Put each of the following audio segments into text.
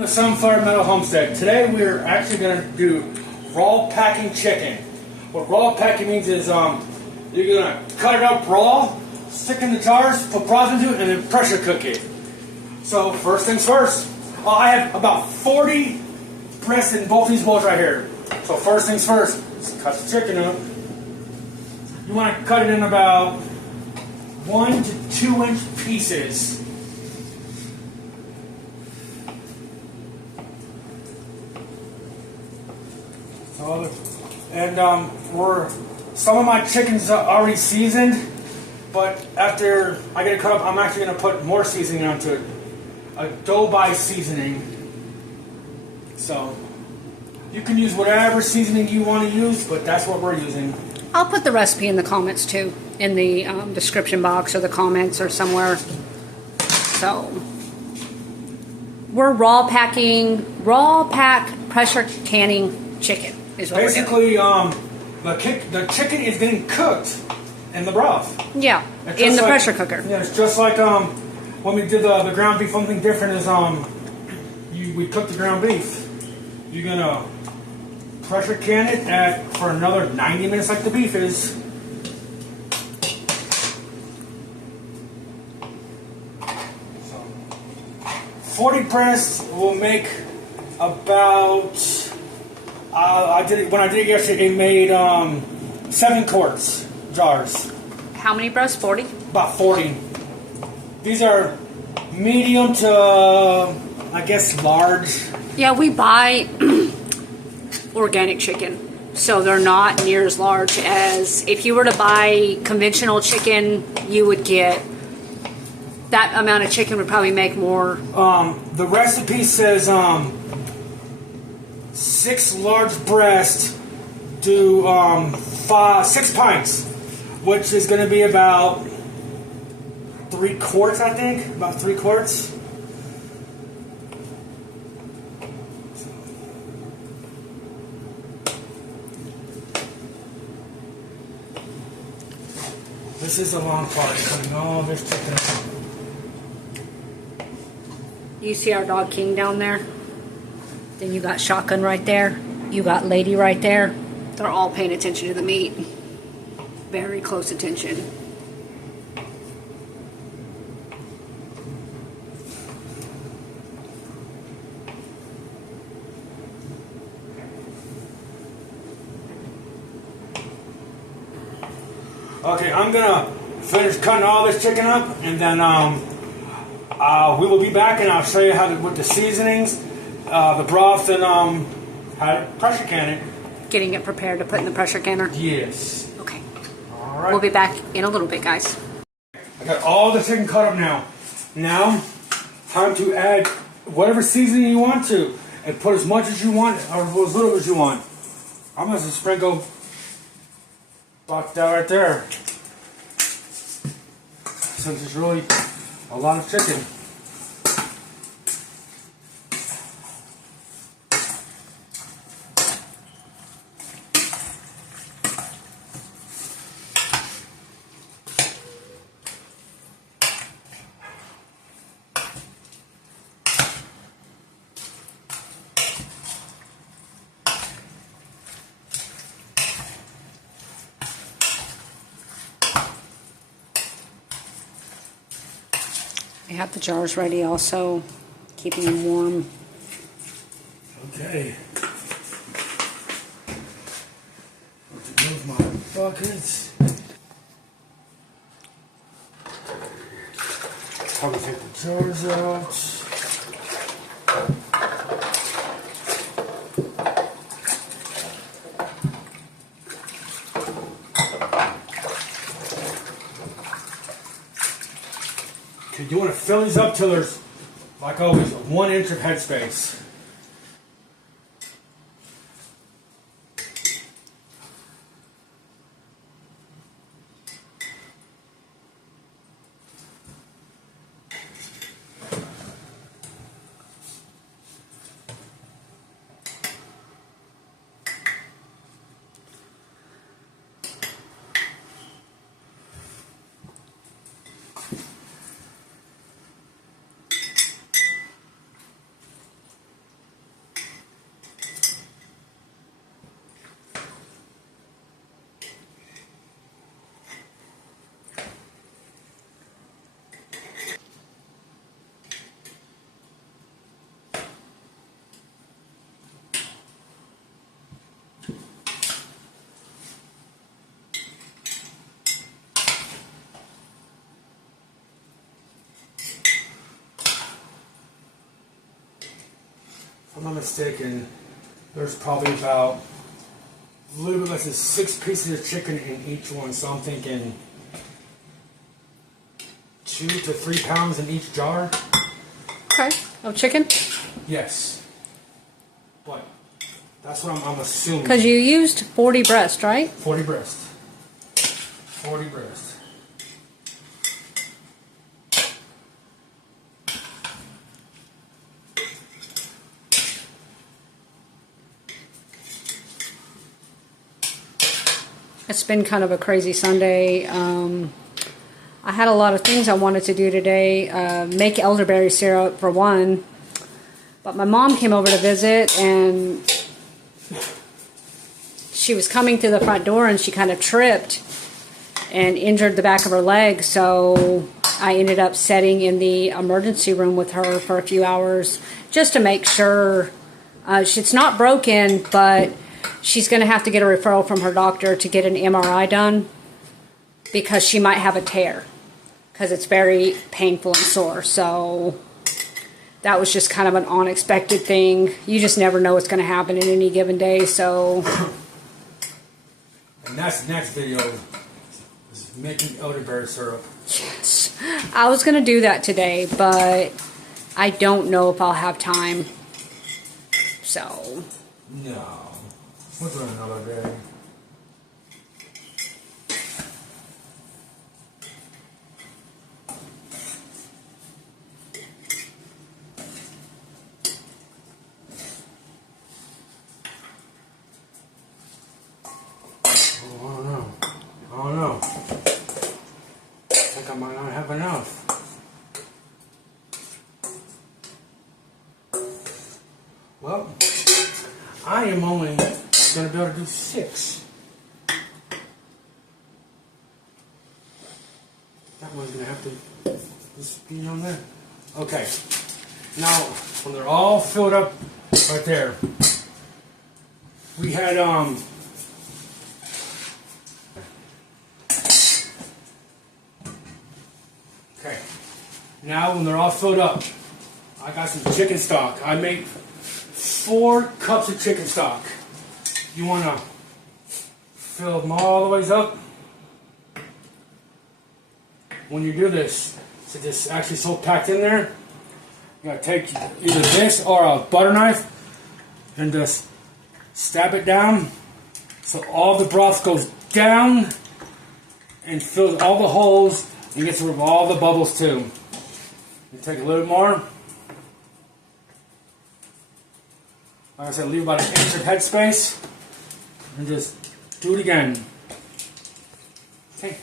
The Sunflower Meadow Homestead. Today we're actually going to do raw packing chicken. What raw packing means is you're going to cut it up raw, stick in the jars, put broth into it, and then pressure cook it. So first things first, I have about 40 breasts in both these bowls right here. So first things first, let's cut the chicken up. You want to cut it in about 1 to 2 inch pieces. And some of my chickens are already seasoned, but after I get it cut up, I'm actually going to put more seasoning onto it. Adobe seasoning. So you can use whatever seasoning you want to use, but that's what we're using. I'll put the recipe in the comments too, in the description box or the comments or somewhere. So we're raw pack pressure canning chicken. Basically, the chicken is getting cooked in the broth. Yeah, in the pressure cooker. Yeah, it's just like when we did the ground beef. One thing different is we cook the ground beef. You're gonna pressure can it for another 90 minutes, like the beef is. So 40 breasts will make about. When I did it yesterday, it made 7 quarts jars. How many breasts? 40? About 40. These are medium to, I guess, large. Yeah, we buy organic chicken, so they're not near as large as if you were to buy conventional chicken. You would get that amount of chicken would probably make more. The recipe says 6 large breasts do 6 pints, which is going to be about 3 quarts, I think. About 3 quarts. This is the long part, cutting all this chicken. You see our dog King down there? Then you got Shotgun right there. You got Lady right there. They're all paying attention to the meat. Very close attention. Okay, I'm gonna finish cutting all this chicken up, and then we will be back, and I'll show you how to, with the seasonings, the broth, and how to pressure can it. Getting it prepared to put in the pressure canner? Yes. Okay. All right. We'll be back in a little bit, guys. I got all the chicken cut up now. Now, time to add whatever seasoning you want to, and put as much as you want, or as little as you want. I'm gonna sprinkle about that right there, since it's really a lot of chicken. I have the jars ready also, keeping them warm. Okay. Move my buckets. Probably take the jars out. You want to fill these up till there's, like always, 1 inch of headspace. I'm not mistaken, there's probably about a little bit less than 6 pieces of chicken in each one. So I'm thinking 2 to 3 pounds in each jar. Okay. Of chicken? Yes. But that's what I'm assuming. Because you used 40 breast, right? 40 breast. 40 breast. It's been kind of a crazy Sunday. I had a lot of things I wanted to do today. Make elderberry syrup for one. But my mom came over to visit and she was coming through the front door and she kind of tripped and injured the back of her leg. So I ended up sitting in the emergency room with her for a few hours just to make sure. It's not broken, but she's going to have to get a referral from her doctor to get an MRI done because she might have a tear because it's very painful and sore. So that was just kind of an unexpected thing. You just never know what's going to happen in any given day. So, and that's the next video, is making elderberry syrup. yes, I was going to do that today, but I don't know if I'll have time. So, no. We'll do it another day. I don't know. I think I might not have enough. Well, I am only going to be able to do 6. That one's going to have to just be on there. Okay. Now, when they're all filled up right there, we had, okay. Now, when they're all filled up, I got some chicken stock. I make 4 cups of chicken stock. You want to fill them all the ways up. When you do this, so this actually so packed in there, you gotta take either this or a butter knife and just stab it down so all the broth goes down and fills all the holes and gets rid of all the bubbles too. You take a little more. Like I said, leave about an inch of headspace and just do it again. Okay.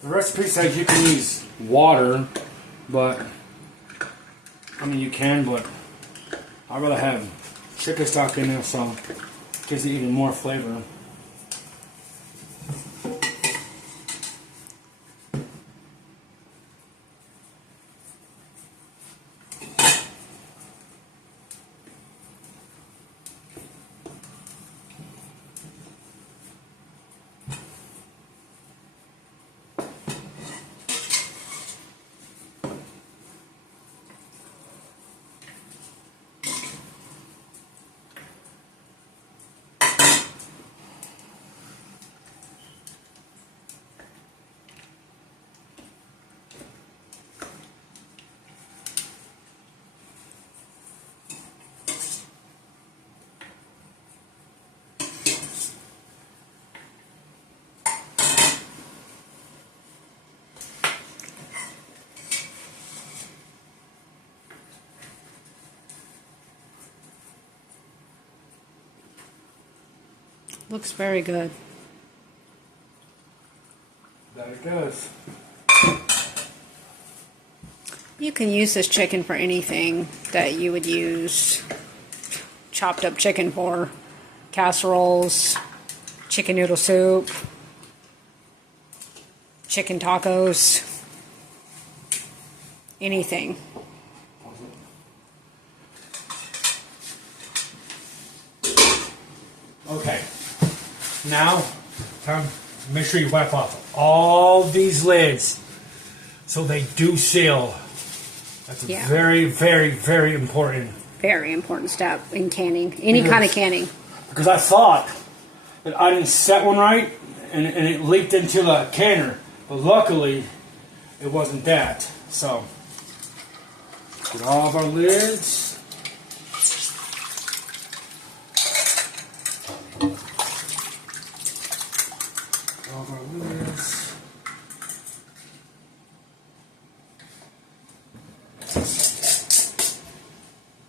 The recipe says you can use water, but I mean you can, but I'd rather have chicken stock in there, so it gives it even more flavor. Looks very good. There it goes. You can use this chicken for anything that you would use chopped up chicken for. Casseroles, chicken noodle soup, chicken tacos, anything. Okay. Now, make sure you wipe off all these lids so they do seal. That's a very, very, very important. Very important step in canning. Any kind of canning. Because I thought that I didn't set one right and it leaked into the canner. But luckily, it wasn't that. So, get all of our lids. All of our lids.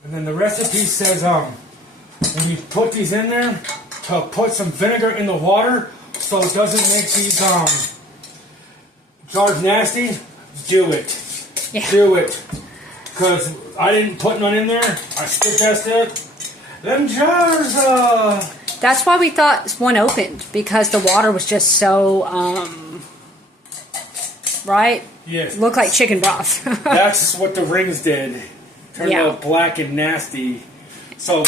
And then the recipe says when you put these in there, to put some vinegar in the water so it doesn't make these jars nasty. Do it. Yeah. Do it. Because I didn't put none in there. I spit tested. Them jars, That's why we thought one opened, because the water was just so, right? yes. Looked like chicken broth. That's what the rings did. Turned Yeah. all black and nasty. So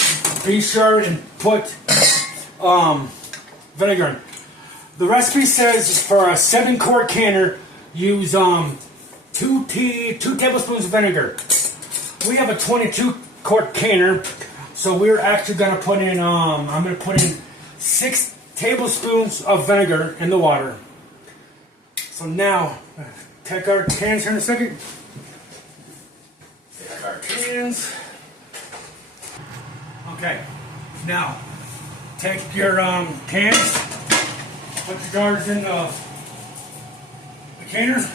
be sure and put vinegar in. The recipe says for a 7-quart canner, use 2 tablespoons of vinegar. We have a 22-quart canner, so we're actually going to put in, I'm going to put in 6 tablespoons of vinegar in the water. So now, take our cans here in a second. Take our cans. Okay, now take your cans, put your jars in the canners.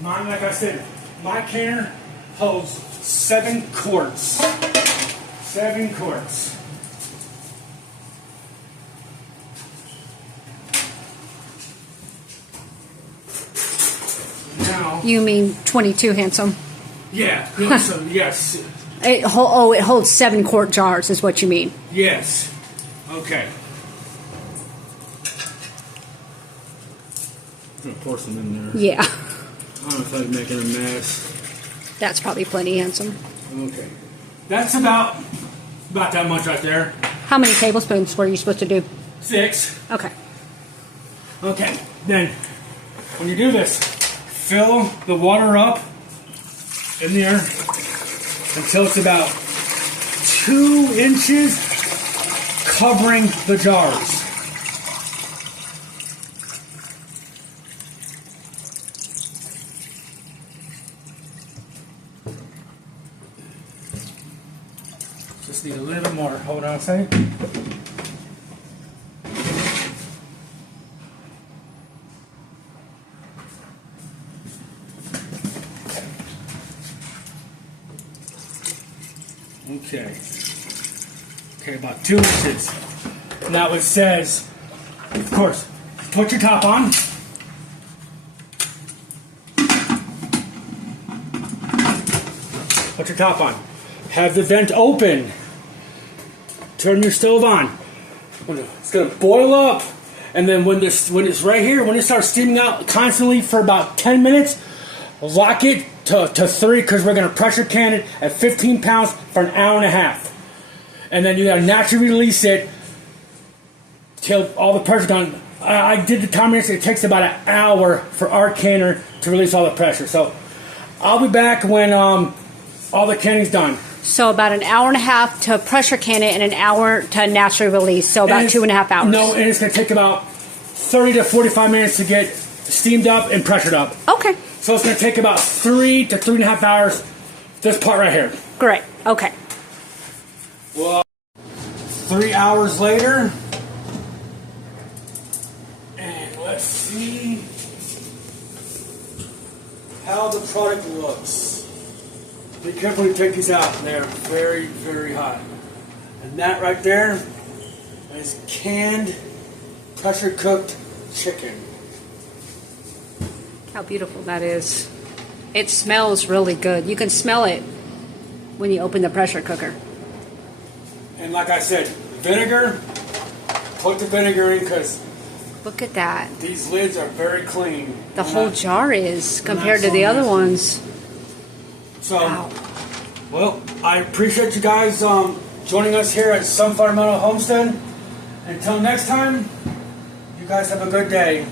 Mine, like I said, my canner holds 7 quarts. 7 quarts. Now, You mean 22, handsome? yeah, so yes, It holds 7-quart jars is what you mean. yes. Okay. I'm gonna pour some in there. Yeah. I don't know if I'm making a mess. That's probably plenty, handsome. Okay. That's about that much right there. How many tablespoons were you supposed to do? 6. Okay. Okay. Then, when you do this, fill the water up in there until it's about 2 inches covering the jars. Just need a little more. Hold on a second. Okay. Okay, about 2 inches. Now it says, of course, put your top on. Put your top on. Have the vent open. Turn your stove on. It's gonna boil up, and then when it's right here, when it starts steaming out constantly for about 10 minutes, lock it to 3 because we're gonna pressure can it at 15 pounds for an hour and a half, and then you gotta naturally release it till all the pressure done. I did the timer. It takes about an hour for our canner to release all the pressure. So I'll be back when all the canning's done. So about an hour and a half to pressure can it and an hour to naturally release. So about 2.5 hours. No, and it's going to take about 30 to 45 minutes to get steamed up and pressured up. Okay. So it's going to take about 3 to 3.5 hours, this part right here. Great. Okay. Well, 3 hours later, and let's see how the product looks. Be careful to take these out. They're very, very hot. And that right there is canned, pressure cooked chicken. How beautiful that is. It smells really good. You can smell it when you open the pressure cooker. And like I said, vinegar, put the vinegar in because Look at that. these lids are very clean. The whole jar is compared to the other ones. So, Wow. well, I appreciate you guys joining us here at Sunflower Meadow Homestead. Until next time, you guys have a good day.